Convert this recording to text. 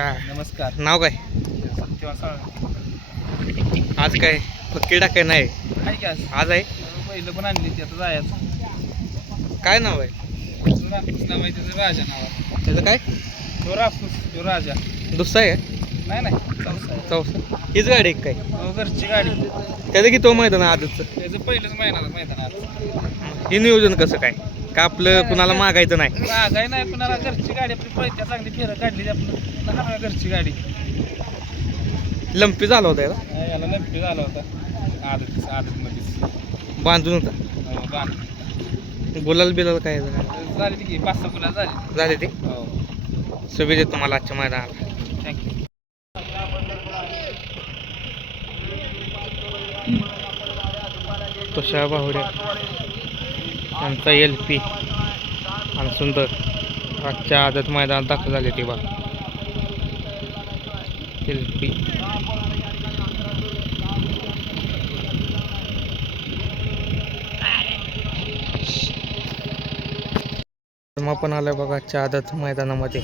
हा, नमस्कार. नाव काय? आज काय? फक्की टाकाय नाही. आज? आहे? पहिलं पण आणली ती आता जायचं. काय नाव आहे? राजा नाव. त्याचं काय? तो राफूस तो राजा. दुसरा आहे? नाही नाही चौसा हीच गाडी आहे काय? तो घरची गाडी. त्याचं की तो मैदान आजचं? त्याचं पहिलंच मैदान मैदान हे नियोजन कसं काय? का आपलं कुणाला मागायचं नाही? महागाई नाही कुणाला घरची गाडी आपली पळत्या चांगली फेरं काढली आपलं. हाणूया घरची गाडी. लंपी झाला होता याला? याला लंपी झाला होता. आदत आदत मध्येच बांधून होता. हो, बाण. गुलाल बिलाल काय झालं? झाली की पाच सहा गुला झाली. झाले ते? हो. शुभेच्छा तुम्हाला आजच्या मैदानाला. थँक्यू तुषार बाहुड्या त्यांचा एल पी आणि सुंदर आजच्या आदत मैदानात दाखल झाले ते बा एल पी पण आलं बघा आजच्या आदत मैदानामध्ये.